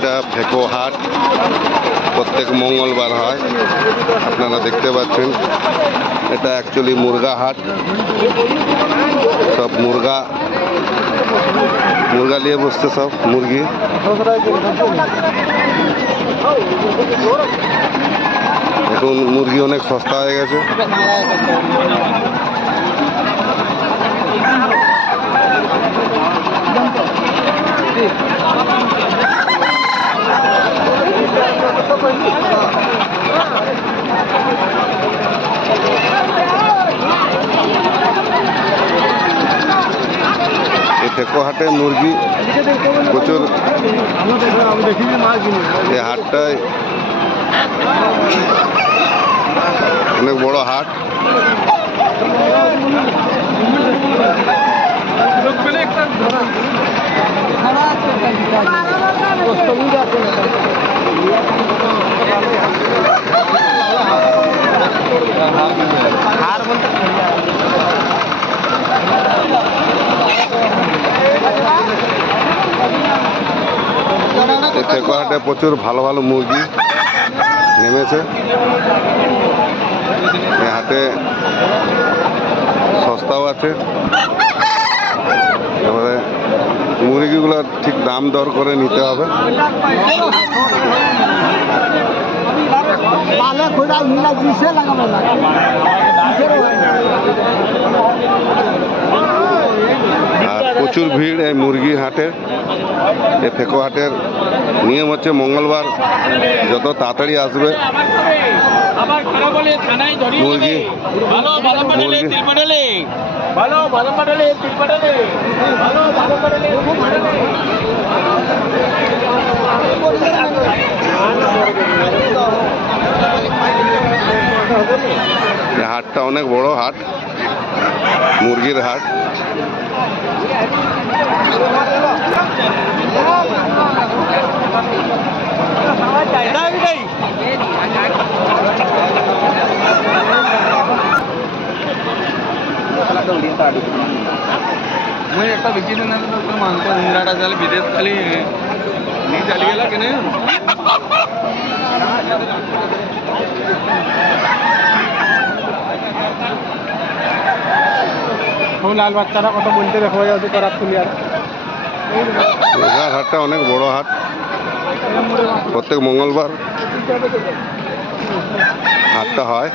এটা ফেকো হাট। প্রত্যেক মঙ্গলবার হয়। আপনারা দেখতে পাচ্ছেন। এটা অ্যাকচুয়ালি মুরগা হাট। সব মুরগা। মুরগা নিয়ে বসছে সব মুরগি। এখন মুরগি অনেক সস্তা হয়ে গেছে। ফেকো হাটে মুরগি প্রচুর। এই হাটটায় অনেক বড় হাট। এই হাটে প্রচুর ভালো ভালো মুরগি নেমেছে। হাটে সস্তাও আছে। এবারে মুরগিগুলো ঠিক দাম দর করে নিতে হবে। প্রচুর ভিড় এই মুরগি হাটে এই ফেকো হাটের। নিয়ম হচ্ছে মঙ্গলবার যত তাড়াতাড়ি আসবে মুরগি। হাটটা অনেক বড় হাট। मुर्गी हाट एक बिज़ी दिन तो इंद्राटा विदेश खाली হ্যাঁ লাল বাচ্চারা কত বলতে দেখো যাও করার তুলি আর হাটটা অনেক বড় হাট। প্রত্যেক মঙ্গলবার হাটটা হয়।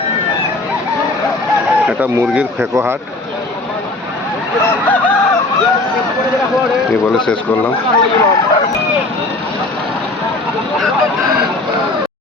এটা মুরগির ফেকো হাট। এই বলে শেষ করলাম।